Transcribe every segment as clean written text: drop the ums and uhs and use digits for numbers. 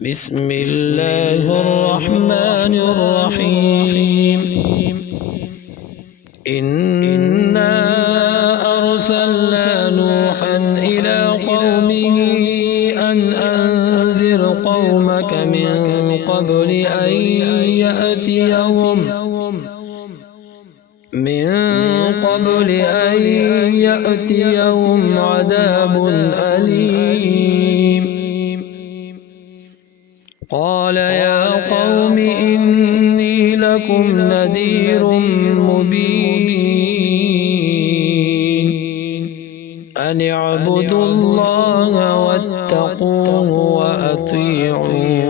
بسم الله الرحمن الرحيم. إنا أرسلنا نوحا إلى قومه أن أنذر قومك من قبل أن يأتيهم عذاب أليم. قال يا قوم إني لكم نذير مبين أن اعبدوا الله واتقوه وأطيعون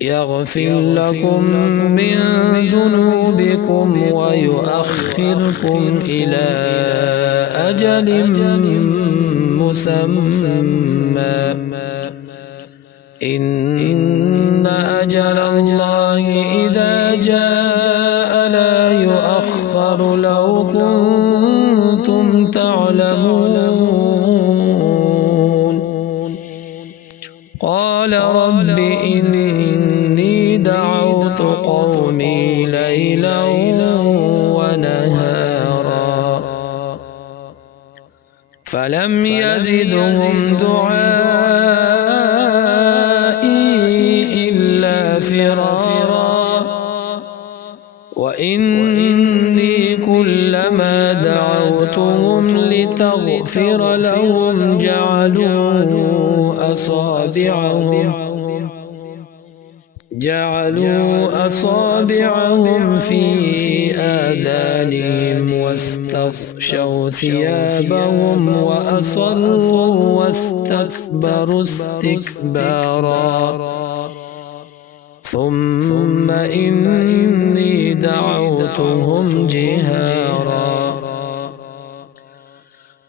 يغفر لكم من ذنوبكم ويؤخركم إلى أجل مسمى إن أجل الله إذا جاء لا يؤخر لو كنتم تعلمون. قال رب إني دعوت قومي ليلا ونهارا فلم يزدهم دعائي إلا فرارا وإني كلما دعوتهم لتغفر لهم جعلوا أصابعهم في آذانهم واستغشوا ثيابهم وأصروا واستكبروا استكبارا ثم إني دعوتهم جهارا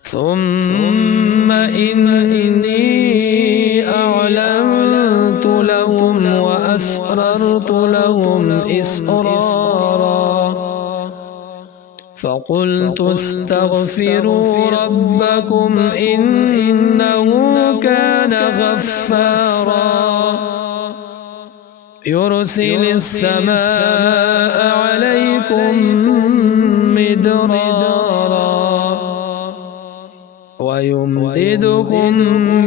ثم إني أعلنت لهم وأسررت لهم إسرارا فقلت استغفروا ربكم إنه كان غفارا يرسل السماء عليكم مدرارا ويمددكم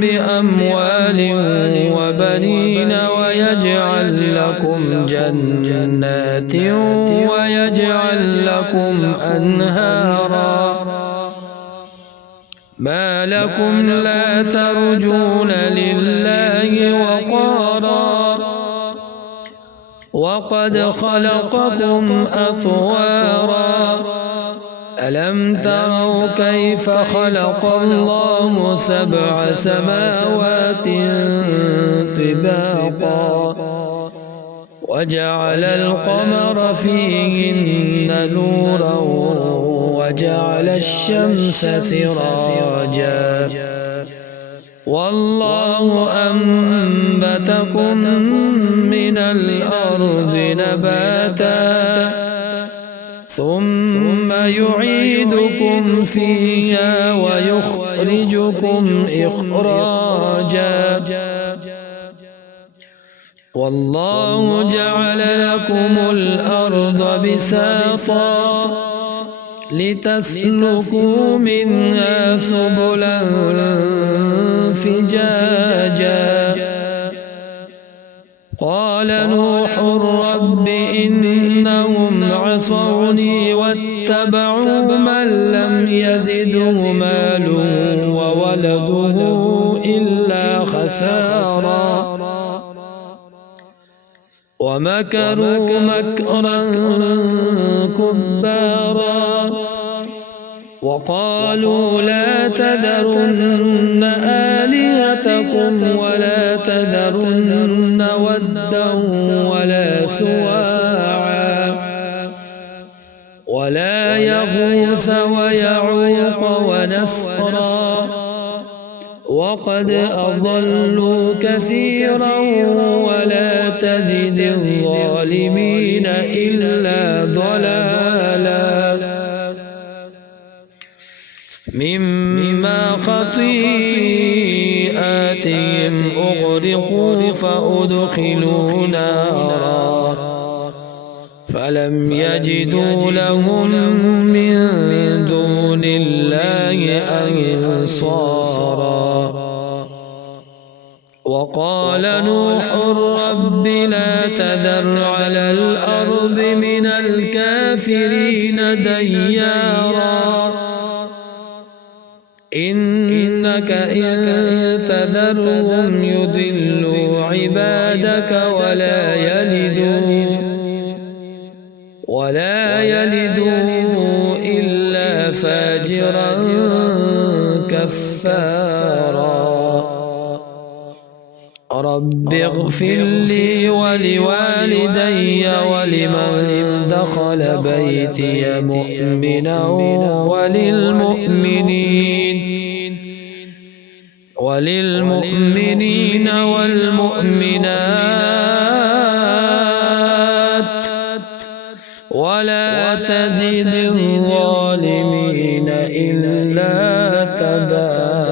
بأموال وبنين ويجعل لكم جنات ويجعل لكم أنهارا ما لكم لا ترجون لله وقارا وقد خلقكم أطوارا ألم تروا كيف خلق الله 7 سماوات طباقا وجعل القمر فيهن نورا وجعل الشمس سراجا والله أنبتكم من الأرض نباتا ثم يعيدكم فيها ويخرجكم إخراجا والله جعل لكم الأرض بساطا لتسلكوا منها سبلا فجاجا قال نوح رب إنهم عصوني واتبعوا من لم يزده ماله وولده إلا خسارا ومكروا مكرا كبارا وقالوا لا تذرن آلهتكم ولا تذرن ودا ولا سواعا ولا يغوث ويعوق ونسرا وقد أضلوا كثيرا ولا تزد الظالمين إلا ضلالا مما خطيئاتهم أغرقوا فأدخلوا نارا فلم يجدوا لهم من دون الله أنصارا وقال نوح رب لا تذر على الأرض من الكافرين ديارا إنك إن تذرهم يضلوا عبادك ولا يلدوا إلا فاجرا كفارا رب اغفر لي ولوالدي ولمن دخل بيتي مؤمنا وللمؤمنين والمؤمنات ولا تزد الظالمين إلا تبارا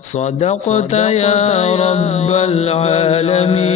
صدقت يا رب العالمين.